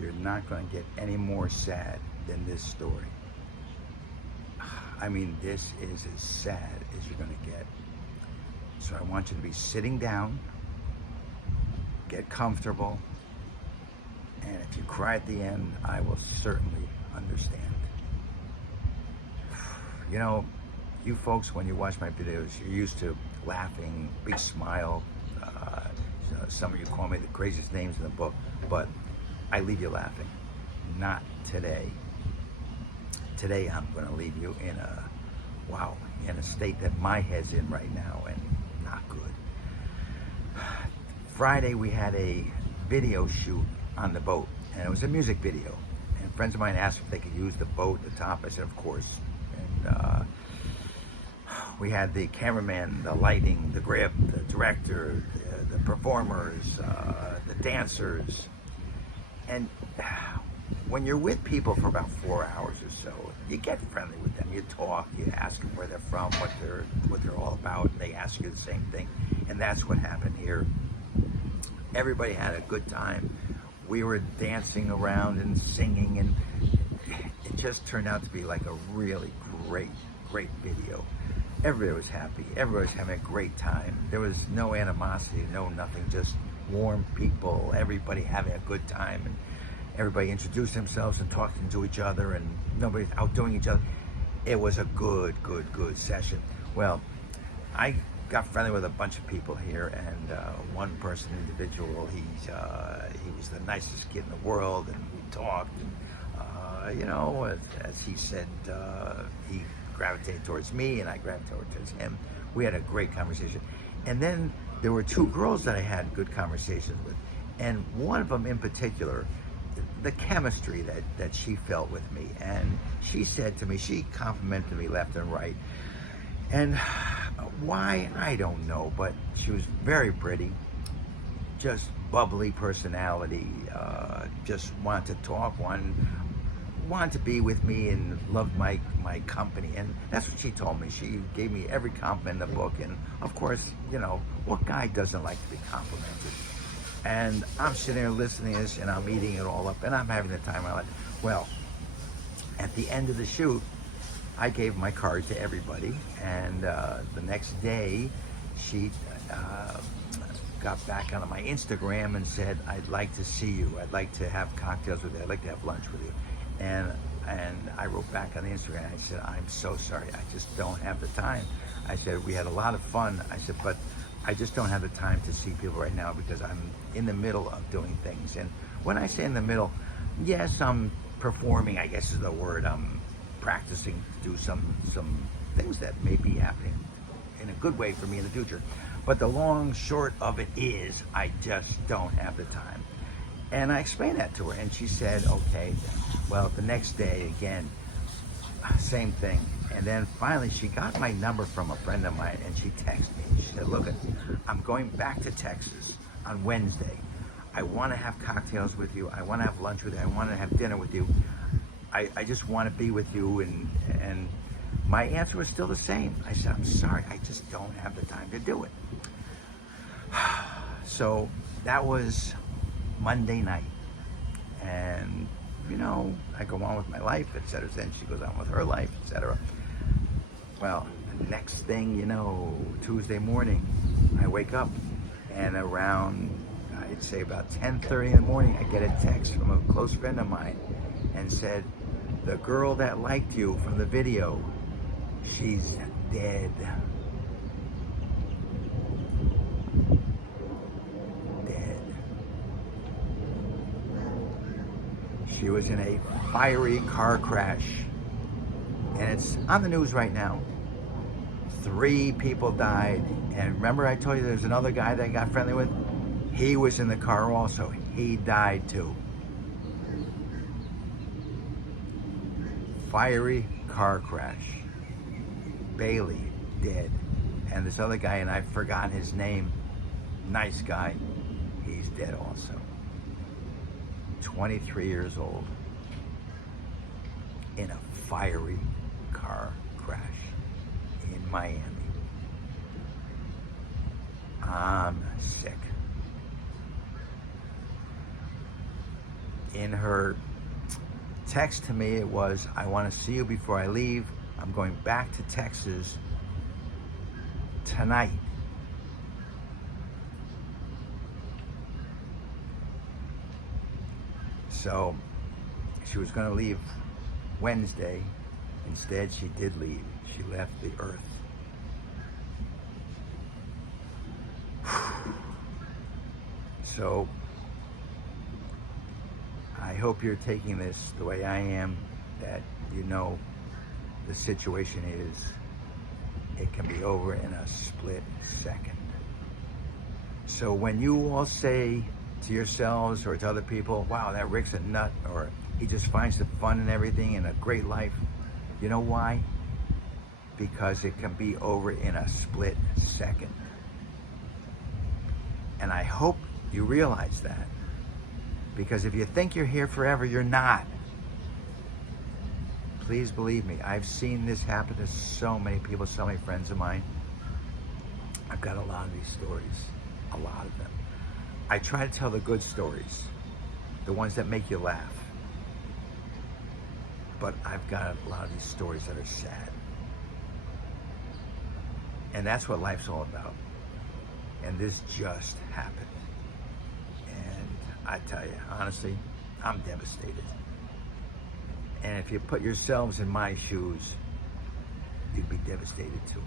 You're not going to get any more sad than this story. I mean, this is as sad as you're going to get. So I want you to be sitting down, get comfortable, and if you cry at the end, I will certainly understand. You know, you folks, when you watch my videos, you're used to laughing, big smile. Some of you call me the craziest names in the book, but I leave you laughing. Not today. Today I'm going to leave you in a state that my head's in right now, and not good. Friday we had a video shoot on the boat, and it was a music video. And friends of mine asked if they could use the boat, the top. I said, of course. And we had the cameraman, the lighting, the grip, the director, the performers, the dancers. And when you're with people for about 4 hours or so, you get friendly with them. You talk, you ask them where they're from, what they're all about, and they ask you the same thing. And that's what happened here. Everybody had a good time. We were dancing around and singing, and it just turned out to be like a really great video. Everybody was happy. Everybody was having a great time. There was no animosity, no nothing, just warm people, everybody having a good time, and everybody introduced themselves and talking to each other, and nobody's outdoing each other. It was a good session. Well, I got friendly with a bunch of people here, and one person, individual, he was the nicest kid in the world, and we talked, and as he said, he gravitated towards me, and I gravitated towards him. We had a great conversation. And then there were two girls that I had good conversations with, and one of them in particular, the chemistry that she felt with me, and she said to me, she complimented me left and right, and why, I don't know, but she was very pretty, just bubbly personality, just wanted to talk, wanted to be with me, and loved my company. And that's what she told me. She gave me every compliment in the book, and of course, what guy doesn't like to be complimented? And I'm sitting there listening to this, and I'm eating it all up, and I'm having the time of my life. Well, at the end of the shoot, I gave my card to everybody, and the next day, she got back onto my Instagram and said, I'd like to see you. I'd like to have cocktails with you. I'd like to have lunch with you. And I wrote back on the Instagram. I said, I'm so sorry. I just don't have the time. I said, we had a lot of fun. I said, but I just don't have the time to see people right now because I'm in the middle of doing things. And when I say in the middle, yes, I'm performing, I guess is the word. I'm practicing to do some things that may be happening in a good way for me in the future. But the long short of it is, I just don't have the time. And I explained that to her, and she said, okay. Well, the next day, again, same thing. And then finally, she got my number from a friend of mine, and she texted me. She said, look, I'm going back to Texas on Wednesday. I want to have cocktails with you. I want to have lunch with you. I want to have dinner with you. I just want to be with you. And my answer was still the same. I said, I'm sorry, I just don't have the time to do it. So that was Monday night. And, I go on with my life, etc. Then she goes on with her life, etc. Well, the next thing you know, Tuesday morning, I wake up, and around, I'd say about 10:30 in the morning, I get a text from a close friend of mine and said, the girl that liked you from the video, she's dead. Dead. She was in a fiery car crash, and it's on the news right now. 3 people died, and remember I told you there's another guy that I got friendly with? He was in the car also. He died too. Fiery car crash. Bailey, dead. And this other guy, and I've forgotten his name, nice guy, he's dead also. 23 years old in a fiery car crash in Miami. I'm sick. in her text to me, it was, I want to see you before I leave. I'm going back to Texas tonight. So she was going to leave Wednesday. Instead, she did leave. She left the earth. So I hope you're taking this the way I am, that you know the situation is, it can be over in a split second. So when you all say to yourselves or to other people, wow, that Rick's a nut, or he just finds the fun in everything and a great life, you know why? Because it can be over in a split second. And I hope you realize that. Because if you think you're here forever, you're not. Please believe me, I've seen this happen to so many people, so many friends of mine. I've got a lot of these stories, a lot of them. I try to tell the good stories, the ones that make you laugh. But I've got a lot of these stories that are sad. And that's what life's all about. And this just happened. And I tell you, honestly, I'm devastated. And if you put yourselves in my shoes, you'd be devastated too.